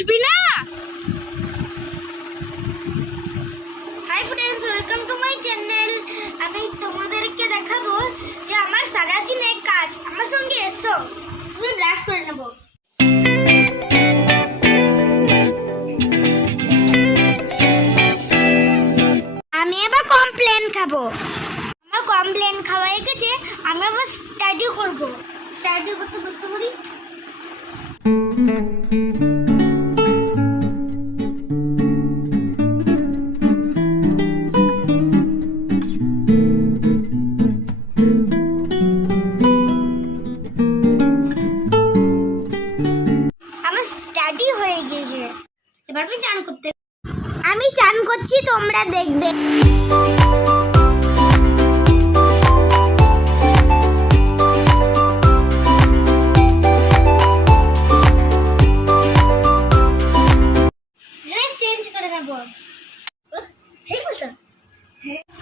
উঠবি না? Hi friends, welcome to my channel. আমি তোমাদেরকে দেখাবো যে আমার সারাদিনের কাজ। আমার সঙ্গে এসো, তুমি ব্রাশ করে নেবো। আমি আবার কমপ্লেন খাবো। আমার কমপ্লেন খাওয়া হয়ে গেছে, আমি আবার স্টাডি করবো। স্টাডি করতে বসতে পারি। আমার স্টাডি হয়ে গেছে, এবার আমি চান করতে। আমি চান করছি, তোমরা দেখবে। ড্রেস চেঞ্জ করে নেব।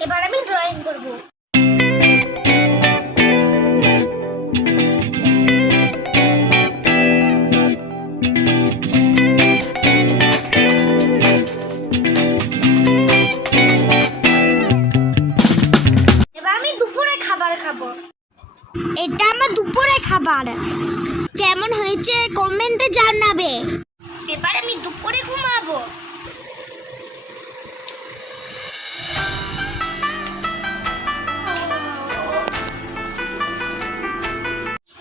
এবার আমি ড্রয়িং করব। খাবো, এটা আমার দুপুরে খাবার। কেমন হয়েছে কমেন্টে জানাবে। এবার আমি দুপুরে ঘুমাবো।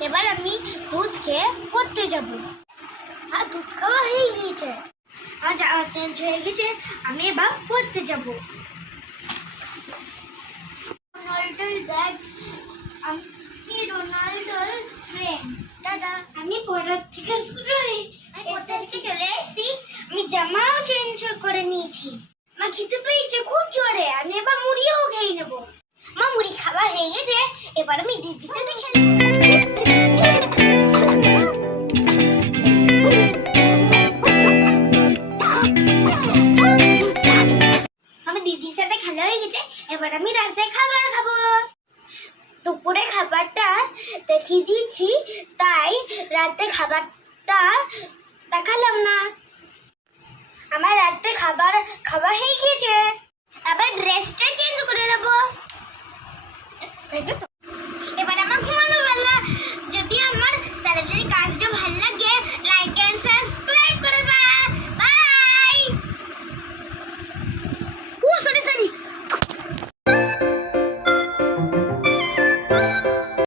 এবার আমি দুধ খেয়ে পড়তে যাব। আর দুধ খাওয়া হয়ে গিয়েছে, আর জামা চেঞ্জ হয়ে গেছে, আমি এবার পড়তে যাব। রোনাল্ডোর ব্যাগ, আমি রোনাল্ডোর ফ্রেন্ড। দাদা, আমি পড়ার থেকে শুরু হয়ে চলে এসেছি। আমি জামাও চেঞ্জ করে নিয়েছি। মা খেতে পেয়েছে খুব জোরে, আমি এবার মুড়িও খেয়ে নেবো। মা মুড়ি খাওয়া হয়ে গেছে, এবার আমি দিদির সাথে খেলবো। আমি দিদির সাথে খেলা হয়ে গেছে, এবার আমি রাতে খাবার খাবো। দুপুরে খাবারটা দেখিয়ে দিয়েছি, তাই রাতে খাবারটা দেখালাম না। আমার রাতে খাবার খাওয়া হয়ে গিয়েছে, আবার ড্রেসটা চেঞ্জ করে নেবো।